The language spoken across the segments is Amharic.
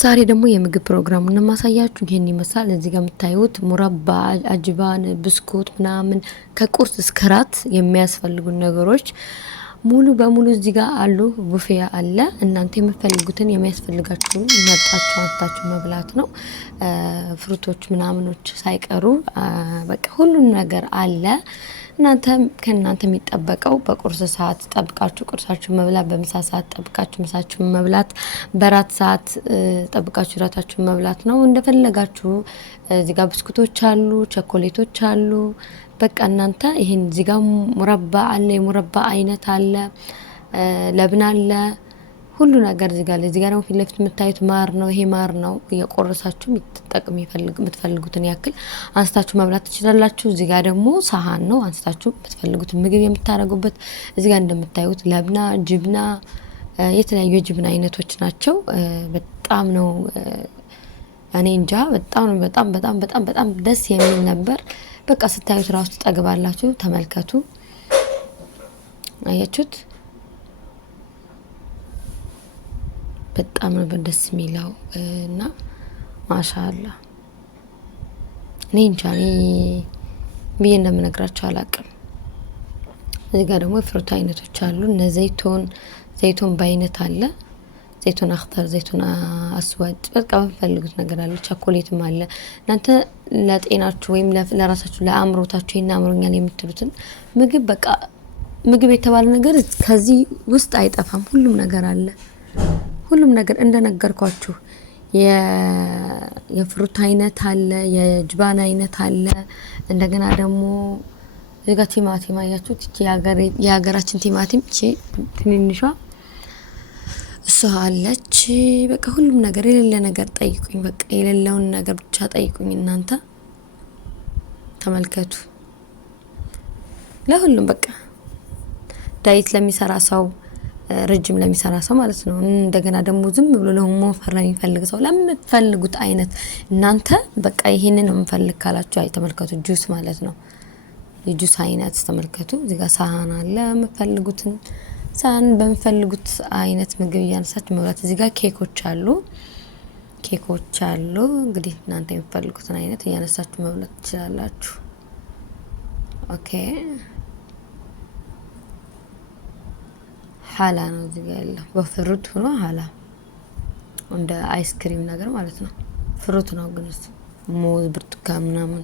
ዛሬ ደግሞ የምግብ ፕሮግራም ነው ማሳያችሁ። ይሄን ይመስላል። እዚህ ጋር የምታዩት ሙረባ፣ አጅባን፣ ብስኩት ምናምን ከቁርስ እስከ ራት የሚያስፈልጉ ነገሮች ሙሉ በሙሉ እዚህ ጋር አሉ። ቡፌ አለ። እናንተ የምትፈልጉትን የሚያስፈልጋችሁን መርጣችሁ አንስታችሁ መብላት ነው። ፍሩቶች ምናምኖች ሳይቀሩ በቃ ሁሉም ነገር አለ። ከእናንተ የሚጠበቀው በቁርስ ሰዓት ጠብቃችሁ ቁርሳችሁ መብላት፣ በምሳ ሰዓት ጠብቃችሁ ምሳችሁ መብላት፣ በራት ሰዓት ጠብቃችሁ ራታችሁ መብላት ነው። እንደፈለጋችሁ እዚህ ጋር ብስኩቶች አሉ፣ ቸኮሌቶች አሉ። በቃ እናንተ ይሄን እዚህ ጋር ሙረባ አለ፣ የሙረባ አይነት አለ፣ ለብና አለ፣ ሁሉ ነገር እዚህ ጋር ደግሞ ፊት ለፊት የምታዩት ማር ነው። ይሄ ማር ነው። እየቆረሳችሁ የምትፈልጉትን ያክል አንስታችሁ መብላት ትችላላችሁ። እዚህ ጋር ደግሞ ሳህን ነው። አንስታችሁ የምትፈልጉትን ምግብ የምታረጉበት። እዚህ ጋር እንደምታዩት ለብና፣ ጅብና፣ የተለያዩ የጅብና አይነቶች ናቸው። በጣም ነው እኔ እንጃ በጣም ደስ የሚል ነበር። በቃ ስታዩት ራሱ ትጠግባላችሁ። ተመልከቱ። አያችሁት? በጣም ነው ደስ የሚለው እና ማሻአላ እኔ እንጃ ብዬ እንደምነግራችሁ አላቅም። እዚህ ጋር ደግሞ የፍሩት አይነቶች አሉ። እነ ዘይቶን በአይነት አለ። ዘይቶን አክተር፣ ዘይቶን አስዋድ፣ በቃ በፈልጉት ነገር አለ። ቸኮሌትም አለ። እናንተ ለጤናችሁ ወይም ለራሳችሁ ለአእምሮታችሁ ይናምሩኛል የምትሉትን ምግብ በቃ ምግብ የተባለ ነገር ከዚህ ውስጥ አይጠፋም። ሁሉም ነገር አለ። ሁሉም ነገር እንደነገርኳችሁ የፍሩት አይነት አለ፣ የጅባን አይነት አለ። እንደገና ደግሞ እዚጋ ቲማቲም አያችሁት? እቺ የሀገራችን ቲማቲም እቺ ትንንሿ እሷ አለች። በቃ ሁሉም ነገር የሌለ ነገር ጠይቁኝ። በቃ የሌለውን ነገር ብቻ ጠይቁኝ እናንተ ተመልከቱ። ለሁሉም በቃ ዳይት ለሚሰራ ሰው፣ ረጅም ለሚሰራ ሰው ማለት ነው። እንደገና ደግሞ ዝም ብሎ ለመወፈር ለሚፈልግ ሰው ለምትፈልጉት አይነት እናንተ በቃ ይሄንን ነው የምፈልግ ካላችሁ አይ ተመልከቱ። ጁስ ማለት ነው። የጁስ አይነት ተመልከቱ። እዚህ ጋር ሳህን አለ። የምትፈልጉትን ሳህን በምትፈልጉት አይነት ምግብ እያነሳችሁ መብላት። እዚህ ጋር ኬኮች አሉ። እንግዲህ እናንተ የምትፈልጉትን አይነት እያነሳችሁ መብላት ትችላላችሁ። ኦኬ ሐላ ነው እዚህ ጋር ያለው። በፍሩት ሆኖ ሐላ እንደ አይስክሪም ነገር ማለት ነው። ፍሩት ነው ግን እሱ ሙዝ፣ ብርቱካን ምናምን።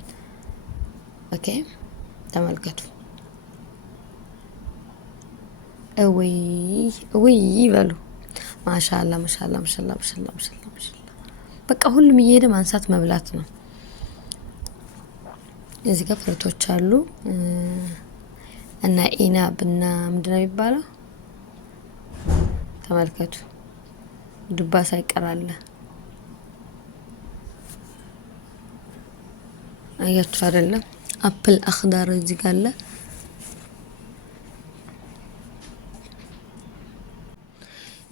ኦኬ ተመልከቱ። እውይ ይበሉ። ማሻአላ በቃ ሁሉም እየሄደ ማንሳት መብላት ነው። እዚህ ጋር ፍሩቶች አሉ እና ኢናብና ምንድነው የሚባለው? ተመልከቱ። ዱባ ሳይቀር አለ። አያችሁ አይደለም? አፕል አخضر እዚህ ጋር አለ።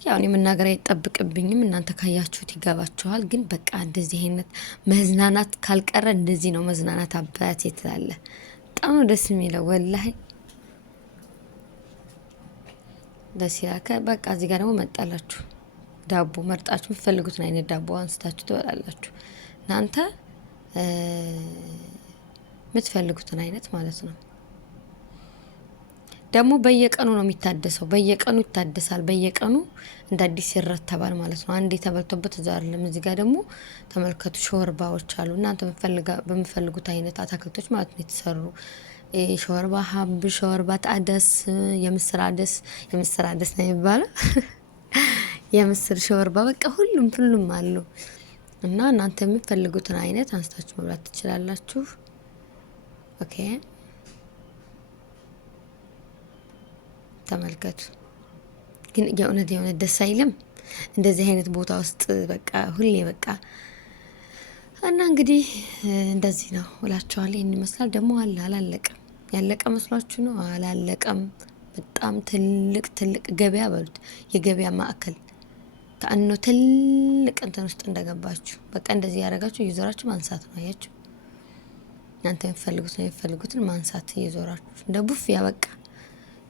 ያው እኔ መናገር አይጠብቅብኝም። እናንተ ካያችሁት ይገባችኋል። ግን በቃ እንደዚህ አይነት መዝናናት ካልቀረ እንደዚህ ነው መዝናናት። አባቴ ትላለ። በጣም ነው ደስ የሚለው ወላሂ ደስ ይላል። በቃ እዚህ ጋር ደግሞ መጣላችሁ ዳቦ መርጣችሁ የምትፈልጉትን አይነት ዳቦ አንስታችሁ ትበላላችሁ እናንተ የምትፈልጉትን አይነት ማለት ነው። ደግሞ በየቀኑ ነው የሚታደሰው። በየቀኑ ይታደሳል። በየቀኑ እንደ አዲስ ይረተባል ማለት ነው። አንዴ ተበልቶበት እዛ አይደለም። እዚህ ጋር ደግሞ ተመልከቱ ሾርባዎች አሉ። እናንተ በምትፈልጉት አይነት አታክልቶች ማለት ነው የተሰሩ ሾርባ፣ ሀብ ሾርባ፣ ጣደስ፣ የምስር አደስ ነው የሚባለው። የምስር ሾርባ በቃ ሁሉም አሉ እና እናንተ የምትፈልጉትን አይነት አንስታችሁ መብላት ትችላላችሁ። ኦኬ ተመልከቱ። ግን የእውነት ደስ አይልም እንደዚህ አይነት ቦታ ውስጥ በቃ ሁሌ በቃ እና እንግዲህ እንደዚህ ነው እላችኋለሁ። ይሄን ይመስላል። ደግሞ አላለቀም። ያለቀ መስሏችሁ ነው? አላለቀም። በጣም ትልቅ ገበያ በሉት። የገበያ ማዕከል ከአንኖ ትልቅ እንትን ውስጥ እንደገባችሁ በቃ እንደዚህ ያደርጋችሁ እየዞራችሁ ማንሳት ነው። አያችሁ? እናንተ የምትፈልጉትን ማንሳት እየዞራችሁ እንደ ቡፍ ያበቃ።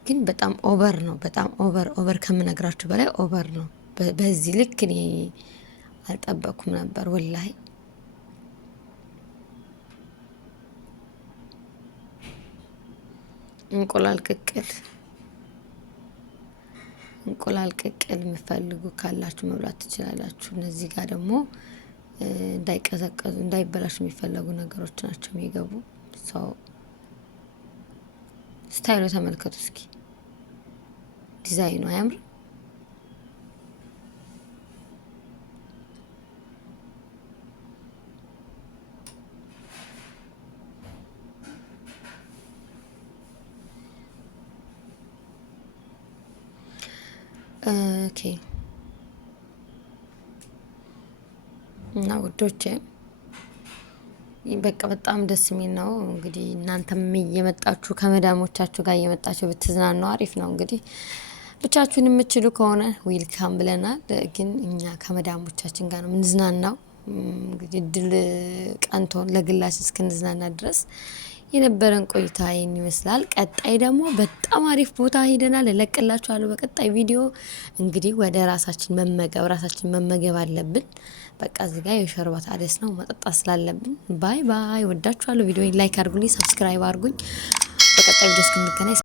ግን በጣም ኦቨር ነው። በጣም ኦቨር ከምነግራችሁ በላይ ኦቨር ነው። በዚህ ልክ እኔ አልጠበኩም ነበር ወላሂ። እንቁላል ቅቅል የምፈልጉ ካላችሁ መብላት ትችላላችሁ። እነዚህ ጋር ደግሞ እንዳይቀዘቀዙ እንዳይበላሹ የሚፈለጉ ነገሮች ናቸው የሚገቡ። ሰው ስታይሉ ተመልከቱ እስኪ፣ ዲዛይኑ አያምር? ኦኬ እና ውዶቼ በቃ በጣም ደስ የሚል ነው። እንግዲህ እናንተም እየመጣችሁ ከመዳሞቻችሁ ጋር እየመጣችሁ ብትዝናኑ አሪፍ ነው። እንግዲህ ብቻችሁን የምትችሉ ከሆነ ዌልካም ብለናል። ግን እኛ ከመዳሞቻችን ጋር ነው የምንዝናናው። እንግዲህ ድል ቀንቶን ለግላችን እስክንዝናና ድረስ የነበረን ቆይታ ይህን ይመስላል። ቀጣይ ደግሞ በጣም አሪፍ ቦታ ሄደናል፣ እለቅላችኋለሁ በቀጣይ ቪዲዮ። እንግዲህ ወደ ራሳችን መመገብ አለብን። በቃ እዚህ ጋር የሸርባት አደስ ነው መጠጣት ስላለብን። ባይ ባይ፣ ወዳችኋለሁ። ቪዲዮ ላይክ አድርጉልኝ፣ ሰብስክራይብ አድርጉኝ። በቀጣይ ቪዲዮ እስክንገናኝ